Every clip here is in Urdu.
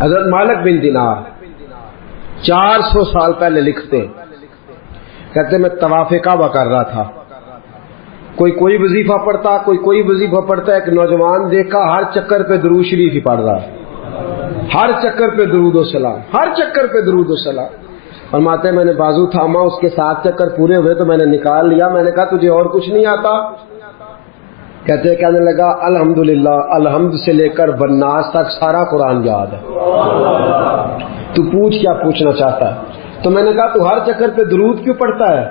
حضرت مالک بن دینار 400 سال پہلے لکھتے، کہتے میں طواف کعبہ کر رہا تھا، کوئی وظیفہ پڑھتا، کوئی وظیفہ پڑھتا، ایک نوجوان دیکھا ہر چکر پہ درود شریف ہی پڑھ رہا، ہر چکر پہ درود و سلام، ہر چکر پہ درود و سلام۔ فرماتے میں نے بازو تھاما، اس کے 7 چکر پورے ہوئے تو میں نے نکال لیا، میں نے کہا تجھے اور کچھ نہیں آتا؟ کہنے لگا الحمدللہ، الحمد سے لے کر بناس تک سارا قرآن یاد ہے، تو پوچھ کیا پوچھنا چاہتا ہے؟ تو میں نے کہا تو ہر چکر پہ درود کیوں پڑھتا ہے؟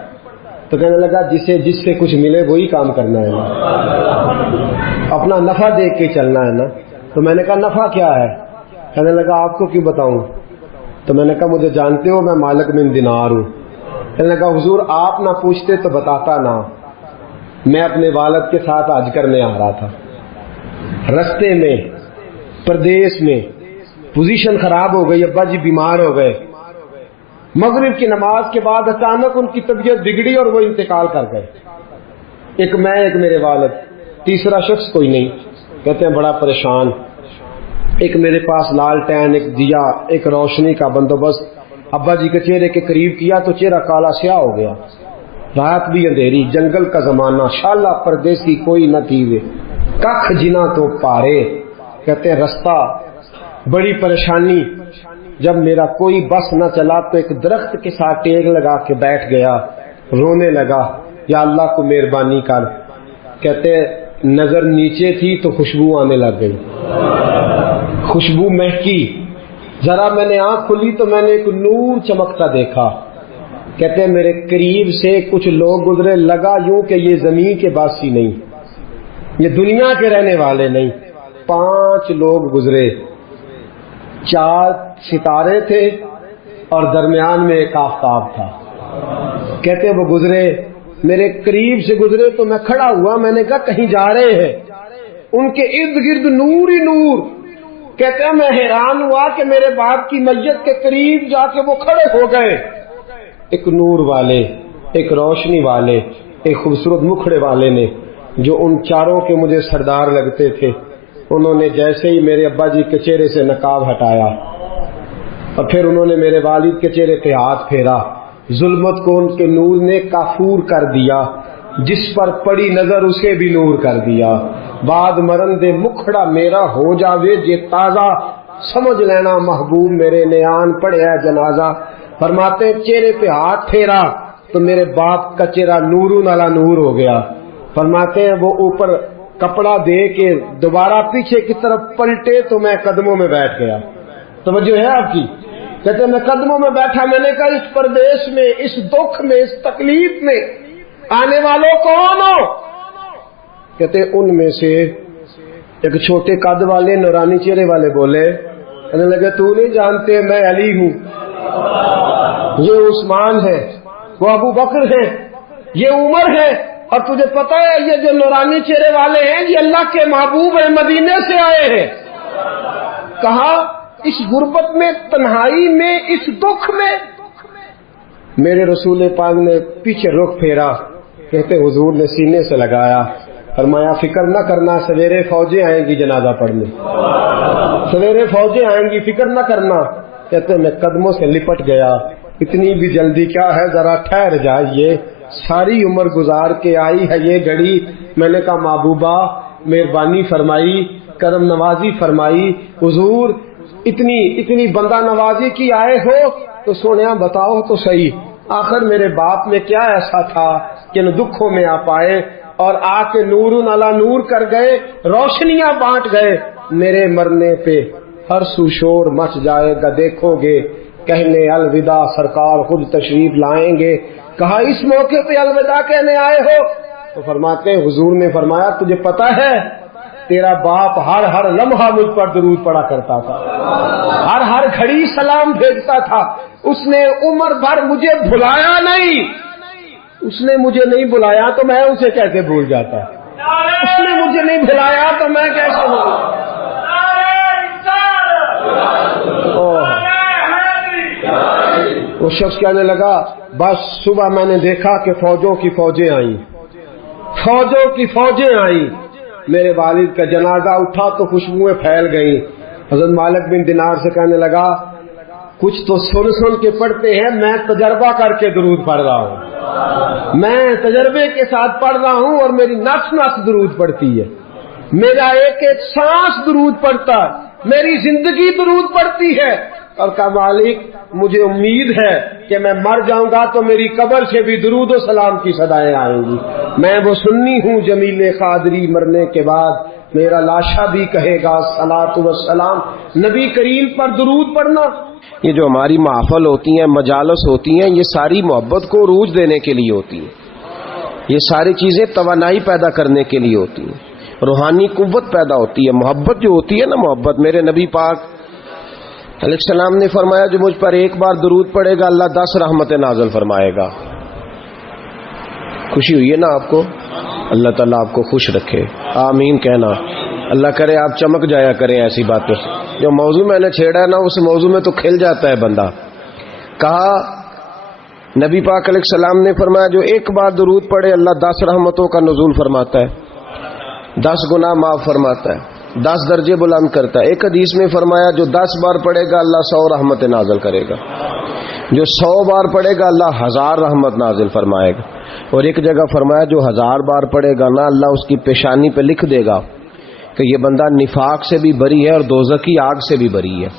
تو کہنے لگا جس سے کچھ ملے وہی کام کرنا ہے نا، اپنا نفع دیکھ کے چلنا ہے نا۔ تو میں نے کہا نفع کیا ہے؟ کہنے لگا آپ کو کیوں بتاؤں؟ تو میں نے کہا مجھے جانتے ہو میں مالک بن دینار ہوں۔ کہنے لگا حضور آپ نہ پوچھتے تو بتاتا نا، میں اپنے والد کے ساتھ حج کرنے آ رہا تھا، رستے میں پردیس میں پوزیشن خراب ہو گئی، ابا جی بیمار ہو گئے، مغرب کی نماز کے بعد اچانک ان کی طبیعت بگڑی اور وہ انتقال کر گئے، ایک میں ایک میرے والد، تیسرا شخص کوئی نہیں۔ کہتے ہیں بڑا پریشان، ایک میرے پاس لالٹین، ایک دیا، ایک روشنی کا بندوبست ابا جی کے چہرے کے قریب کیا تو چہرہ کالا سیاہ ہو گیا، رات بھی اندھیری، جنگل کا زمانہ، شالا پردیسی کوئی نہ تھی، کخ جنا تو پارے۔ کہتے ہیں رستہ بڑی پریشانی، جب میرا کوئی بس نہ چلا تو ایک درخت کے ساتھ ٹیک لگا کے بیٹھ گیا، رونے لگا یا اللہ کو مہربانی کر۔ کہتے نظر نیچے تھی تو خوشبو آنے لگ گئی، خوشبو مہکی، ذرا میں نے آنکھ کھلی تو میں نے ایک نور چمکتا دیکھا۔ کہتے ہیں میرے قریب سے کچھ لوگ گزرے، لگا یوں کہ یہ زمین کے باسی نہیں، یہ دنیا کے رہنے والے نہیں۔ 5 لوگ گزرے، 4 ستارے تھے اور درمیان میں ایک آفتاب تھا۔ کہتے وہ گزرے، میرے قریب سے گزرے تو میں کھڑا ہوا، میں نے کہا کہیں جا رہے ہیں، ان کے ارد گرد نور ہی نور۔ کہتے ہیں میں حیران ہوا کہ میرے باپ کی میت کے قریب جا کے وہ کھڑے ہو گئے، ایک نور والے، ایک روشنی والے، ایک خوبصورت مکھڑے والے نے، جو ان چاروں کے مجھے سردار لگتے تھے، انہوں نے جیسے ہی میرے ابا جی کے چہرے سے نقاب ہٹایا اور پھر انہوں نے میرے والد کے چہرے پہ ہاتھ پھیرا، ظلمت کو ان کے نور نے کافور کر دیا، جس پر پڑی نظر اسے بھی نور کر دیا۔ بعد مرن دے مکھڑا میرا ہو جاوے جے تازہ، سمجھ لینا محبوب میرے نیان پڑھیا جنازہ۔ فرماتے چہرے پہ ہاتھ پھیرا تو میرے باپ کا چہرہ نورون علی نور ہو گیا۔ فرماتے ہیں وہ اوپر کپڑا دے کے دوبارہ پیچھے کی طرف پلٹے تو میں قدموں میں بیٹھ گیا۔ توجہ ہے آپ کی؟ کہتے ہیں میں قدموں میں بیٹھا، میں نے کہا اس پردیش میں، اس دکھ میں، اس تکلیف میں آنے والوں کون ہو؟ کہتے ہیں ان میں سے ایک چھوٹے قد والے نورانی چہرے والے بولے، کہنے لگے تو نہیں جانتے میں علی ہوں، یہ عثمان ہے، وہ ابو بکر ہے، یہ عمر ہے، اور تجھے پتا ہے یہ جو نورانی چہرے والے ہیں یہ اللہ کے محبوب ہیں، مدینے سے آئے ہیں۔ کہا اس غربت میں، تنہائی میں، اس دکھ میں میرے رسول پاک نے پیچھے رخ پھیرا، کہتے حضور نے سینے سے لگایا، فرمایا فکر نہ کرنا، سویرے فوجیں آئیں گی جنازہ پڑھنے، سویرے فوجیں آئیں گی، فکر نہ کرنا۔ کہتے میں قدموں سے لپٹ گیا، اتنی بھی جلدی کیا ہے، ذرا ٹھہر جائیے، ساری عمر گزار کے آئی ہے یہ گھڑی۔ میں نے کہا محبوبہ مہربانی فرمائی، کرم نوازی فرمائی، حضور اتنی بندہ نوازی کی آئے ہو تو سونیا بتاؤ تو صحیح، آخر میرے باپ میں کیا ایسا تھا کہ ان دکھوں میں آپ آئے اور آ کے نور علی نور کر گئے، روشنیاں بانٹ گئے۔ میرے مرنے پہ ہر سو شور مچ جائے گا، دیکھو گے کہنے الوداع سرکار خود تشریف لائیں گے۔ کہا اس موقع پہ الوداع کہنے آئے ہو؟ تو فرماتے ہیں حضور نے فرمایا تجھے پتا ہے تیرا باپ ہر لمحہ مجھ پر درود پڑا کرتا تھا، ہر گھڑی سلام بھیجتا تھا، اس نے عمر بھر مجھے بھلایا نہیں، اس نے مجھے نہیں بلایا تو میں اسے کیسے بھول جاتا، اس نے مجھے نہیں بلایا تو میں کیسے بھول۔ وہ شخص کہنے لگا بس صبح میں نے دیکھا کہ فوجوں کی فوجیں آئیں، فوجوں کی فوجیں آئیں، میرے والد کا جنازہ اٹھا تو خوشبوئیں پھیل گئیں، حضرت مالک بن دینار سے کہنے لگا کچھ تو سن سن کے پڑھتے ہیں، میں تجربہ کر کے درود پڑھ رہا ہوں، میں تجربے کے ساتھ پڑھ رہا ہوں اور میری نفس نفس درود پڑھتی ہے، میرا ایک ایک سانس درود پڑھتا ہے، میری زندگی درود پڑھتی ہے۔ اور کہا مالک مجھے امید ہے کہ میں مر جاؤں گا تو میری قبر سے بھی درود و سلام کی صدائیں آئیں گی، میں وہ سنی ہوں جمیل قادری، مرنے کے بعد میرا لاشا بھی کہے گا صلاۃ و سلام۔ نبی کریم پر درود پڑھنا، یہ جو ہماری محفل ہوتی ہیں، مجالس ہوتی ہیں، یہ ساری محبت کو عروج دینے کے لیے ہوتی ہیں، یہ ساری چیزیں توانائی پیدا کرنے کے لیے ہوتی ہیں، روحانی قوت پیدا ہوتی ہے۔ محبت جو ہوتی ہے نا، محبت، میرے نبی پاک علیہ السلام نے فرمایا جو مجھ پر ایک بار درود پڑے گا اللہ 10 رحمتیں نازل فرمائے گا۔ خوشی ہوئی ہے نا آپ کو؟ اللہ تعالیٰ آپ کو خوش رکھے، آمین کہنا۔ اللہ کرے آپ چمک جایا کریں ایسی باتوں سے۔ جو موضوع میں نے چھیڑا ہے نا، اس موضوع میں تو کھل جاتا ہے بندہ۔ کہا نبی پاک علیہ السلام نے فرمایا جو ایک بار درود پڑے اللہ 10 رحمتوں کا نزول فرماتا ہے، 10 گناہ معاف فرماتا ہے، 10 درجے بلند کرتا ہے۔ ایک حدیث میں فرمایا جو 10 بار پڑھے گا اللہ 100 رحمت نازل کرے گا، جو 100 بار پڑھے گا اللہ 1000 رحمت نازل فرمائے گا، اور ایک جگہ فرمایا جو 1000 بار پڑھے گا نا اللہ اس کی پیشانی پہ لکھ دے گا کہ یہ بندہ نفاق سے بھی بری ہے اور دوزخ کی آگ سے بھی بری ہے۔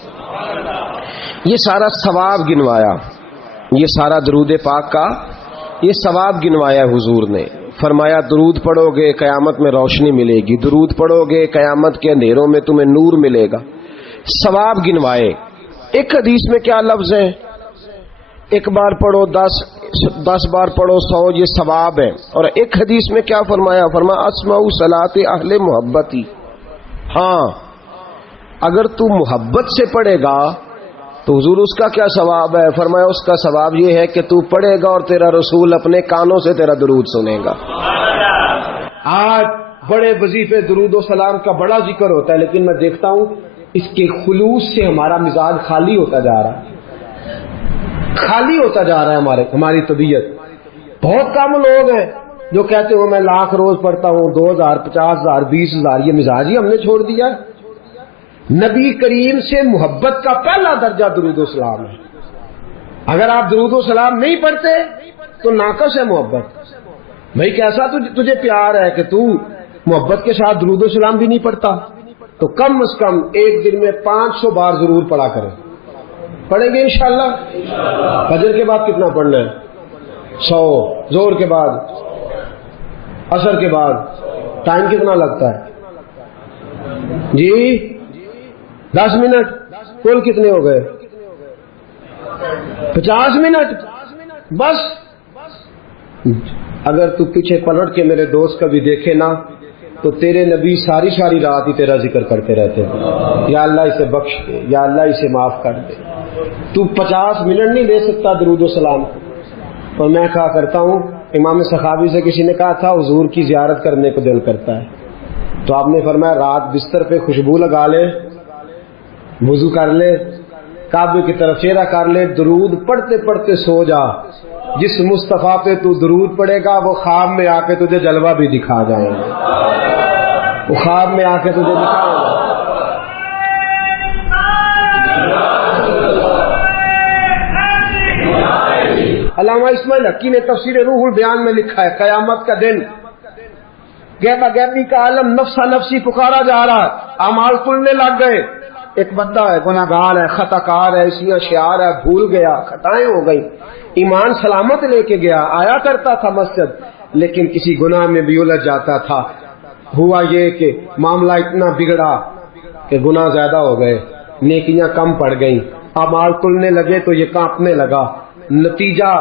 یہ سارا ثواب گنوایا، یہ سارا درود پاک کا یہ ثواب گنوایا حضور نے۔ فرمایا درود پڑھو گے قیامت میں روشنی ملے گی، درود پڑھو گے قیامت کے اندھیروں میں تمہیں نور ملے گا، ثواب گنوائے۔ ایک حدیث میں کیا لفظ ہیں؟ ایک بار پڑھو 10 بار پڑھو 100، یہ ثواب ہے۔ اور ایک حدیث میں کیا فرمایا؟ فرمایا اسمع صلاۃ اہل محبتی، ہاں اگر تو محبت سے پڑھے گا تو حضور اس کا کیا ثواب ہے؟ فرمایا اس کا ثواب یہ ہے کہ تو پڑھے گا اور تیرا رسول اپنے کانوں سے تیرا درود سنے گا۔ آج بڑے وظیفے درود و سلام کا بڑا ذکر ہوتا ہے، لیکن میں دیکھتا ہوں اس کے خلوص سے ہمارا مزاج خالی ہوتا جا رہا ہے، خالی ہوتا جا رہا ہے ہماری طبیعت۔ بہت کم لوگ ہیں جو کہتے ہو میں 1,00,000 روز پڑھتا ہوں، 2,000 50,000 20,000، یہ مزاج ہی ہم نے چھوڑ دیا۔ نبی کریم سے محبت کا پہلا درجہ درود و سلام ہے۔ اگر آپ درود و سلام نہیں پڑھتے تو ناقص ہے محبت۔ بھائی کیسا تجھے پیار ہے کہ تو محبت کے ساتھ درود و سلام بھی نہیں پڑھتا؟ تو کم از کم ایک دن میں 500 بار ضرور پڑھا کریں۔ پڑھیں گے انشاءاللہ؟ فجر کے بعد کتنا پڑھنا ہے؟ 100، زور کے بعد، عصر کے بعد، ٹائم کتنا لگتا ہے جی؟ 10 منٹ، کل کتنے ہو گئے؟ 50 منٹ بس۔ اگر تو پیچھے پلٹ کے میرے دوست کا بھی دیکھے نا تو تیرے نبی ساری رات ہی تیرا ذکر کرتے رہتے ہیں، یا اللہ اسے بخش دے، یا اللہ اسے معاف کر دے۔ تو 50 منٹ نہیں دے سکتا درود و سلام کو۔ اور میں کہا کرتا ہوں، امام سخاوی سے کسی نے کہا تھا حضور کی زیارت کرنے کو دل کرتا ہے، تو آپ نے فرمایا رات بستر پہ خوشبو لگا لے، وضو کر لے، کعبے کی طرف چہرہ کر لے، درود پڑھتے پڑھتے سو جا۔ جس مصطفیٰ پہ تو درود پڑے گا وہ خواب میں آ کے تجھے جلوہ بھی دکھا جائیں گے، وہ خواب میں آ کے تجھے دکھائیں گے۔ علامہ اسماعیل حقی نے تفسیر روح البیان میں لکھا ہے قیامت کا دن غیبہ غیبی کا عالم نفسا نفسی پکارا جا رہا ہے، اعمال کھلنے لگ گئے۔ ایک بندہ ہے گناہ گار ہے، خطا کار ہے، اسی اشعار ہے، بھول گیا، خطائیں ہو گئی، ایمان سلامت لے کے گیا، آیا کرتا تھا مسجد، لیکن کسی گناہ میں بھی الجھ جاتا تھا۔ ہوا یہ کہ معاملہ اتنا بگڑا کہ گناہ زیادہ ہو گئے، نیکیاں کم پڑ گئیں، اعمال کھلنے لگے تو یہ کانپنے لگا، نتیجہ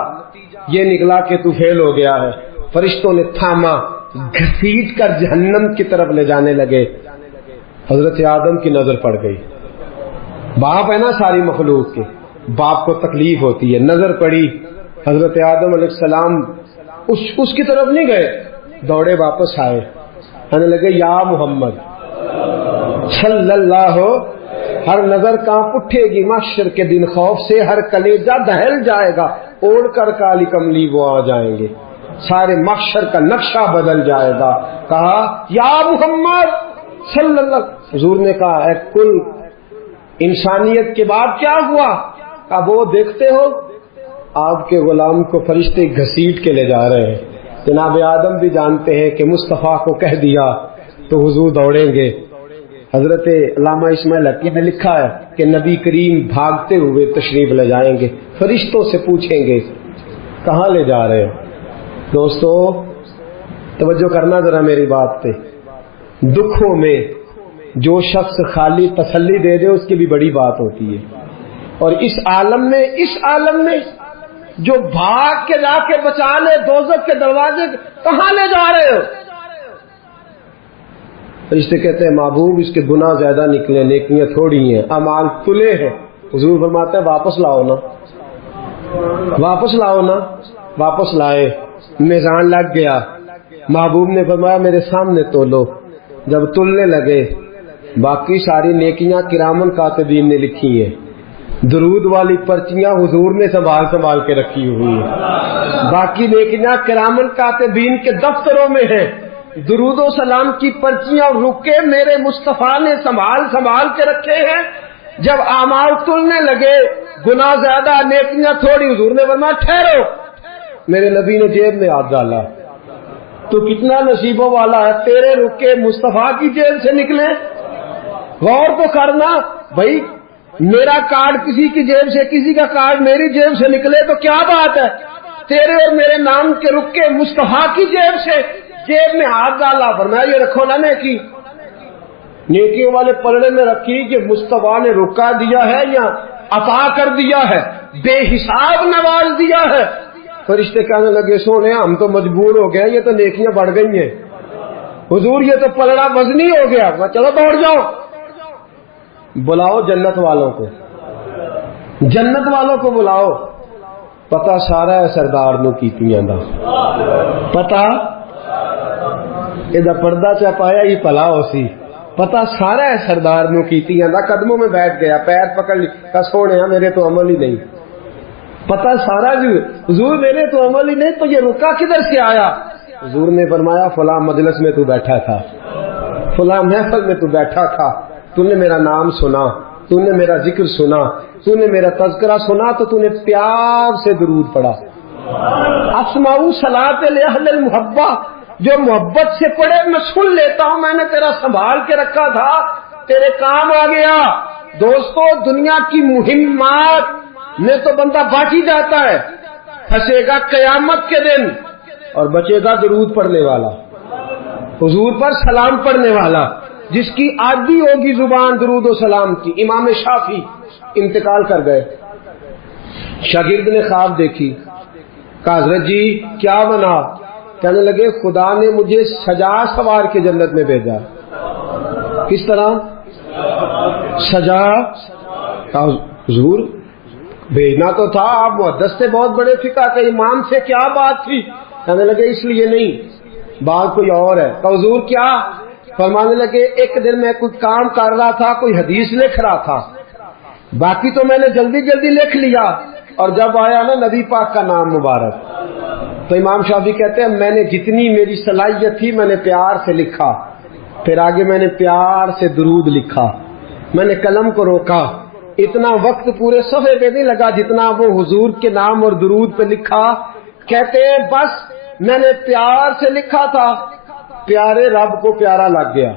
یہ نکلا کہ تو فیل ہو گیا ہے۔ فرشتوں نے تھاما، گھسیٹ کر جہنم کی طرف لے جانے لگے۔ حضرت آدم کی نظر پڑ گئی، باپ ہے نا ساری مخلوق کے، باپ کو تکلیف ہوتی ہے، نظر پڑی۔ حضرت آدم علیہ السلام اس کی طرف نہیں گئے، دوڑے واپس آئے، کہنے لگے یا محمد صلی اللہ، ہر نظر کانپ اٹھے گی محشر کے دن خوف سے، ہر کلیجہ دہل جائے گا، اوڑھ کر کالی کملی وہ آ جائیں گے، سارے محشر کا نقشہ بدل جائے گا۔ کہا یا محمد صلی اللہ، حضور نے کہا اے کل انسانیت کے بعد کیا ہوا؟ اب وہ دیکھتے ہو آپ کے غلام کو فرشتے گھسیٹ کے لے جا رہے ہیں. جناب آدم بھی جانتے ہیں کہ مصطفیٰ کو کہہ دیا تو حضور دوڑیں گے. حضرت علامہ اسماعیل حقی نے لکھا ہے کہ نبی کریم بھاگتے ہوئے تشریف لے جائیں گے. فرشتوں سے پوچھیں گے کہاں لے جا رہے ہیں؟ دوستو توجہ کرنا ذرا میری بات پہ. دکھوں میں جو شخص خالی تسلی دے دے اس کی بھی بڑی بات ہوتی ہے. اور اس عالم میں جو بھاگ کے جا کے بچا لے دوزخ کے دروازے، کہاں لے جا رہے ہو؟ فرشتے کہتے ہیں محبوب اس کے گناہ زیادہ نکلے، نیکیاں تھوڑی ہیں، اعمال تلے ہیں. حضور فرماتے ہیں واپس لاؤ نا، واپس لاؤ نا. واپس لائے، میزان لگ گیا. محبوب نے فرمایا میرے سامنے تولو. جب تلنے لگے باقی ساری نیکیاں کرامن کاتبین نے لکھی ہیں، درود والی پرچیاں حضور نے سنبھال کے رکھی ہوئی ہیں. باقی نیکیاں کرامن کاتبین کے دفتروں میں ہیں. درود و سلام کی پرچیاں رکے میرے مصطفیٰ نے سنبھال کے رکھے ہیں. جب اعمال تلنے لگے، گناہ زیادہ نیکیاں تھوڑی، حضور نے فرمایا ٹھہرو. میرے نبی نے جیب میں ہاتھ ڈالا. تو کتنا نصیبوں والا ہے، تیرے رکے مصطفیٰ کی جیب سے نکلے. غور تو کرنا بھائی، میرا کارڈ کسی کی جیب سے، کسی کا کارڈ میری جیب سے نکلے تو کیا بات ہے. تیرے اور میرے نام کے رکے مصطفیٰ کی جیب سے، جیب میں ہاتھ ڈالا. فرمایا یہ رکھو نا نیکی. نیکیوں والے پلڑے میں رکھی کہ مصطفیٰ نے رکا دیا ہے یا عطا کر دیا ہے، بے حساب نواز دیا ہے. فرشتے کہنے لگے سونے ہم تو مجبور ہو گئے، یہ تو نیکیاں بڑھ گئی ہیں. حضور یہ تو پلڑا وزنی ہو گیا. چلو دوڑ جاؤ، بلاؤ جنت والوں کو، جنت والوں کو بلاؤ. پتہ سارا ہے سردار نو کیتیاں دا، پتہ یہ پردہ چا پایا یہ پلا ہو سی. پتہ سارا ہے سردار نو کیتیاں دا. قدموں میں بیٹھ گیا، پیر پکڑ لی، کہا سونے میرے تو عمل ہی نہیں. پتہ سارا جو حضور میرے تو عمل ہی نہیں، تو یہ رکا کدھر سے آیا؟ حضور نے فرمایا فلاں مجلس میں تو بیٹھا تھا، فلاں محفل میں تو بیٹھا تھا، تو نے میرا نام سنا، تو نے میرا ذکر سنا، تو نے میرا تذکرہ سنا، تو تو نے پیار سے درود پڑھا. اسمعوا صلاۃ لاہل المحبہ، جو محبت سے پڑھے میں سن لیتا ہوں. میں نے تیرا سنبھال کے رکھا تھا، تیرے کام آ گیا. دوستو دنیا کی مہمات میں تو بندہ بچ ہی جاتا ہے، پھنسے گا قیامت کے دن اور بچے گا درود پڑھنے والا، حضور پر سلام پڑھنے والا، جس کی عادی ہوگی زبان درود و سلام کی. امام شافعی انتقال کر گئے. شاگرد نے خواب دیکھی، کہا حضرت جی کیا بنا؟ کہنے لگے خدا نے مجھے سجا سوار کے جنت میں بھیجا. کس طرح سجا؟ کہا حضور بھیجنا تو تھا، آپ محدث سے بہت بڑے فقہ کے امام سے، کیا بات تھی؟ کہنے لگے اس لیے نہیں، بات کوئی اور ہے. کہا حضور کیا؟ فرمانے لگے ایک دن میں کوئی کام کر رہا تھا، کوئی حدیث لکھ رہا تھا، باقی تو میں نے جلدی لکھ لیا، اور جب آیا نا نبی پاک کا نام مبارک، تو امام شافعی کہتے ہیں میں نے جتنی میری صلاحیت تھی میں نے پیار سے لکھا، پھر آگے میں نے پیار سے درود لکھا. میں نے قلم کو روکا، اتنا وقت پورے صفحے پہ نہیں لگا جتنا وہ حضور کے نام اور درود پہ لکھا. کہتے ہیں بس میں نے پیار سے لکھا تھا، پیارے رب کو پیارا لگ گیا.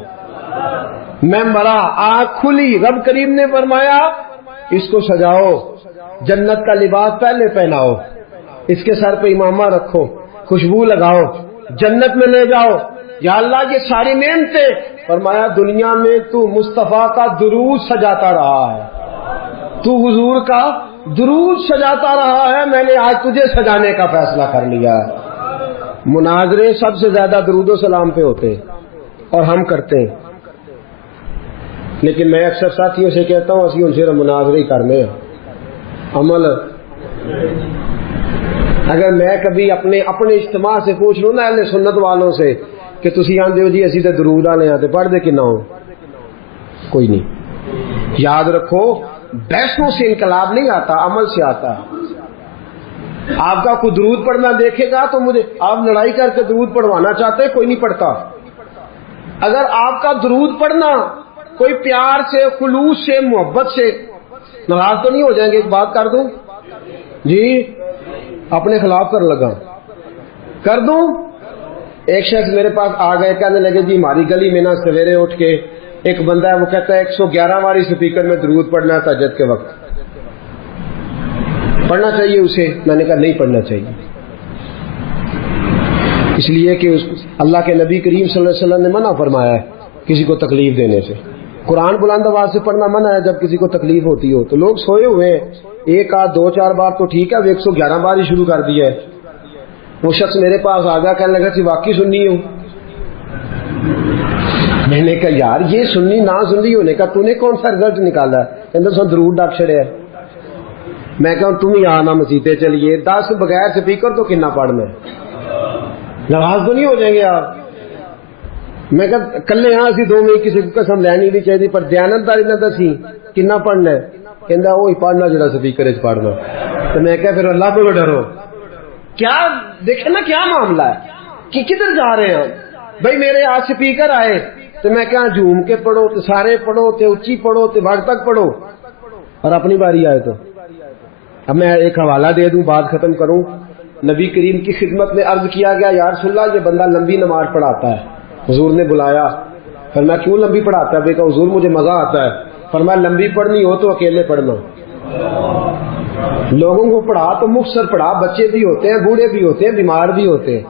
میں مرا، آنکھ کھلی، رب کریم نے فرمایا اس کو سجاؤ، جنت کا لباس پہلے پہناؤ، اس کے سر پہ امامہ رکھو، خوشبو لگاؤ، جنت میں لے جاؤ. یا اللہ یہ ساری نعمتیں. فرمایا دنیا میں تو مصطفیٰ کا درود سجاتا رہا ہے، تو حضور کا درود سجاتا رہا ہے، میں نے آج تجھے سجانے کا فیصلہ کر لیا ہے. مناظرے سب سے زیادہ درود و سلام پہ ہوتے اور ہم کرتے ہیں، لیکن میں اکثر ساتھیوں سے کہتا ہوں اسی ان سے مناظرے ہی کرنے ہیں. عمل اگر میں کبھی اپنے اجتماع سے پوچھ لوں نا اہل سنت والوں سے کہ تسی آندے ہو جی اسی تے درود والے ہیں تے پڑھ دے کنا ہو، کوئی نہیں. یاد رکھو بحثوں سے انقلاب نہیں آتا، عمل سے آتا ہے. آپ کا کوئی درود پڑھنا دیکھے گا تو مجھے آپ لڑائی کر کے درود پڑھوانا چاہتے ہیں، کوئی نہیں پڑھتا. اگر آپ کا درود پڑھنا کوئی پیار سے، خلوص سے، محبت سے، ناراض تو نہیں ہو جائیں گے؟ ایک بات کر دوں جی، اپنے خلاف کر لگا کر دوں. ایک شخص میرے پاس آ گئے، کہنے لگے جی ہماری گلی میں نا سویرے اٹھ کے ایک بندہ ہے، وہ کہتا ہے 111 بار اسپیکر میں درود پڑھنا ہے تہجد کے وقت، پڑھنا چاہیے اسے؟ میں نے کہا نہیں پڑھنا چاہیے، اس لیے کہ اللہ کے نبی کریم صلی اللہ علیہ وسلم نے منع فرمایا ہے کسی کو تکلیف دینے سے. قرآن بلند آواز سے پڑھنا منع ہے جب کسی کو تکلیف ہوتی ہو. تو لوگ سوئے ہوئے ہیں، ایک آدھ 2-4 بار تو ٹھیک ہے، 111 بار ہی شروع کر دیا ہے. وہ شخص میرے پاس آ گیا، کہنے لگا کہ واقعی سنی ہوں. میں نے کہا یار یہ سنی نہ سنی ہونے کا تو نے کون سا رزلٹ نکالا ہے؟ کہتے سو درود ڈاک چھڑے. میں کہا تم ہی آنا مسیطے چلیے، 10 بغیر سپیکر تو کنا پڑھنا ہے، ناراض تو نہیں ہو جائیں گے آپ؟ میں کہا کلے ہاں اسی 2 میں کسی کو قسم لینی نہیں چاہیے، پر دیانتداری نہ دسی کنا پڑھنا ہے. کہندا وہی پڑھنا جڑا سپیکر وچ پڑھنا. تو میں کہا پھر اللہ کو ڈرو. کیا دیکھیں نا کیا معاملہ ہے کہ کدھر جا رہے ہیں ہم؟ بھائی میرے آج سپیکر آئے تو میں کہا جھوم کے پڑھو، تو سارے پڑھو، تو اچھی پڑھو، تو بھگ تک پڑھو، اور اپنی باری آئے تو. اب میں ایک حوالہ دے دوں، بات ختم کروں. نبی کریم کی خدمت میں عرض کیا گیا یا رسول اللہ یہ بندہ لمبی نماز پڑھاتا ہے. حضور نے بلایا، فرمایا کیوں لمبی پڑھاتا ہے؟ کہا حضور مجھے مزہ آتا ہے. فرمایا لمبی پڑھنی ہو تو اکیلے پڑھنا، لوگوں کو پڑھا تو مختصر پڑھا، بچے بھی ہوتے ہیں، بوڑھے بھی ہوتے ہیں، بیمار بھی ہوتے ہیں.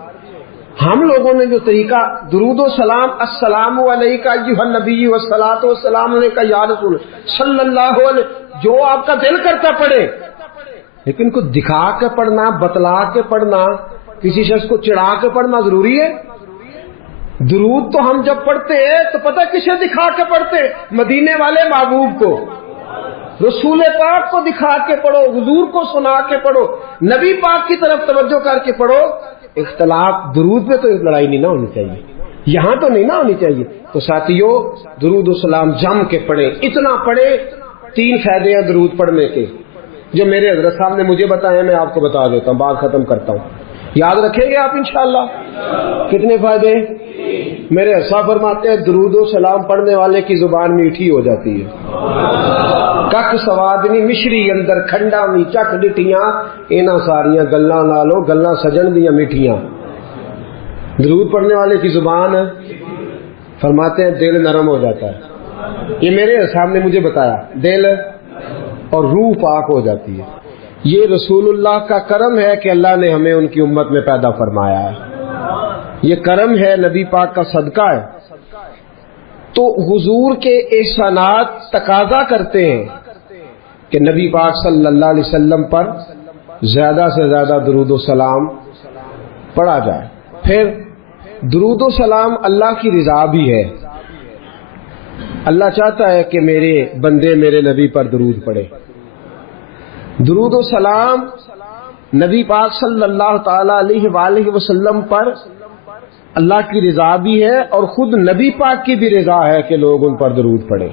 ہم لوگوں نے جو طریقہ درود و سلام، السلام علیک ایھا النبی والصلاۃ والسلام علیک یا رسول صلی اللہ علیہ، جو آپ کا دل کرتا پڑھے، لیکن کو دکھا کے پڑھنا، بتلا کے پڑھنا، کسی شخص کو چڑھا کے پڑھنا ضروری ہے؟ درود تو ہم جب پڑھتے ہیں تو پتہ کسے دکھا کے پڑھتے؟ مدینے والے محبوب کو، رسول پاک کو دکھا کے پڑھو، حضور کو سنا کے پڑھو، نبی پاک کی طرف توجہ کر کے پڑھو. اختلاف درود پہ تو لڑائی نہیں نہ ہونی چاہیے، یہاں تو نہیں نہ ہونی چاہیے. تو ساتھیو درود و سلام جم کے پڑھیں، اتنا پڑھیں. 3 فائدے ہیں درود پڑھنے کے جو میرے حضرت صاحب نے مجھے بتائے، میں آپ کو بتا دیتا ہوں، بات ختم کرتا ہوں. یاد رکھیں گے آپ انشاءاللہ؟ کتنے فائدے؟ میرے حضرت فرماتے ہیں درود و سلام پڑھنے والے کی زبان میٹھی ہو جاتی ہے. کک سوادنی مشری اندر کھنڈا می چک ڈٹیاں، انہاں ساریاں گلاں نالوں گلاں سجن دیاں میٹھیاں. درود پڑھنے والے کی زبان فرماتے ہیں دل نرم ہو جاتا ہے. یہ میرے صاحب نے مجھے بتایا، دل اور روح پاک ہو جاتی ہے. یہ رسول اللہ کا کرم ہے کہ اللہ نے ہمیں ان کی امت میں پیدا فرمایا ہے. یہ کرم ہے، نبی پاک کا صدقہ ہے. تو حضور کے احسانات تقاضا کرتے ہیں کہ نبی پاک صلی اللہ علیہ وسلم پر زیادہ سے زیادہ درود و سلام پڑھا جائے. پھر درود و سلام اللہ کی رضا بھی ہے. اللہ چاہتا ہے کہ میرے بندے میرے نبی پر درود پڑھے. درود و سلام نبی پاک صلی اللہ تعالی علیہ وآلہ وسلم پر اللہ کی رضا بھی ہے، اور خود نبی پاک کی بھی رضا ہے کہ لوگ ان پر درود پڑھیں.